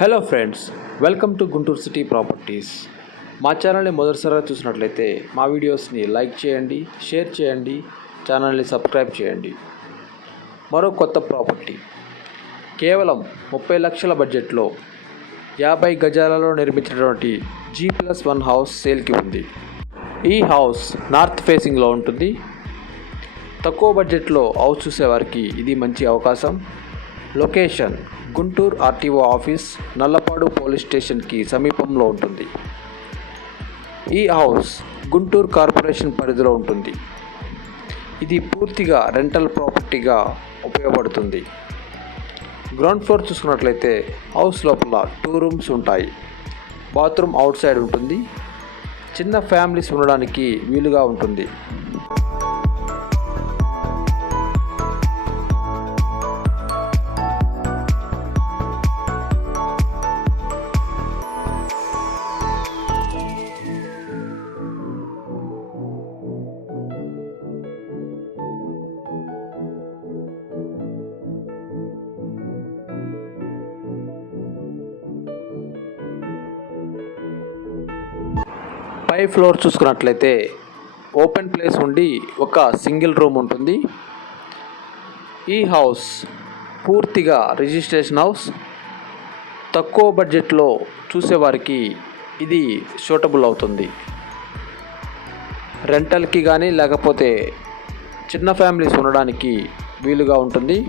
Hello friends welcome to Guntur city properties మా ఛానల్ని మొదటిసారిగా చూసినట్లయితే మా వీడియోస్ని లైక్ చేయండి షేర్ చేయండి ఛానల్ని సబ్స్క్రైబ్ చేయండి. మరో కొత్త ప్రాపర్టీ కేవలం ముప్పై లక్షల బడ్జెట్లో యాభై గజాలలో నిర్మించినటువంటి జీ ప్లస్ వన్ హౌస్ సేల్కి ఉంది. ఈ హౌస్ నార్త్ ఫేసింగ్లో ఉంటుంది. తక్కువ బడ్జెట్లో హౌస్ చూసేవారికి ఇది మంచి అవకాశం. Location Guntur RTO office Nallapadu police స్టేషన్కి సమీపంలో ఉంటుంది. ఈ హౌస్ గుంటూరు కార్పొరేషన్ పరిధిలో ఉంటుంది. ఇది పూర్తిగా రెంటల్ ప్రాపర్టీగా ఉపయోగపడుతుంది. గ్రౌండ్ ఫ్లోర్ చూసుకున్నట్లయితే హౌస్ లోపల టూ రూమ్స్ ఉంటాయి. బాత్రూమ్ అవుట్ సైడ్ ఉంటుంది. చిన్న ఫ్యామిలీస్ ఉండడానికి వీలుగా ఉంటుంది. పై ఫ్లోర్ చూసుకున్నట్లయితే ఓపెన్ ప్లేస్ ఉండి ఒక సింగిల్ రూమ్ ఉంటుంది. ఈ హౌస్ పూర్తిగా రిజిస్ట్రేషన్ హౌస్. తక్కువ బడ్జెట్లో చూసేవారికి ఇది సూటబుల్ అవుతుంది. రెంటల్కి కానీ లేకపోతే చిన్న ఫ్యామిలీస్ ఉండడానికి వీలుగా ఉంటుంది.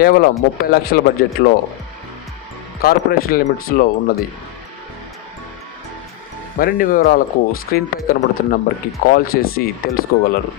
కేవలం ముప్పై లక్షల బడ్జెట్లో కార్పొరేషన్ లిమిట్స్లో ఉన్నది. మరిన్ని వివరాలకు స్క్రీన్పై కనబడుతున్న నంబర్కి కాల్ చేసి తెలుసుకోగలరు.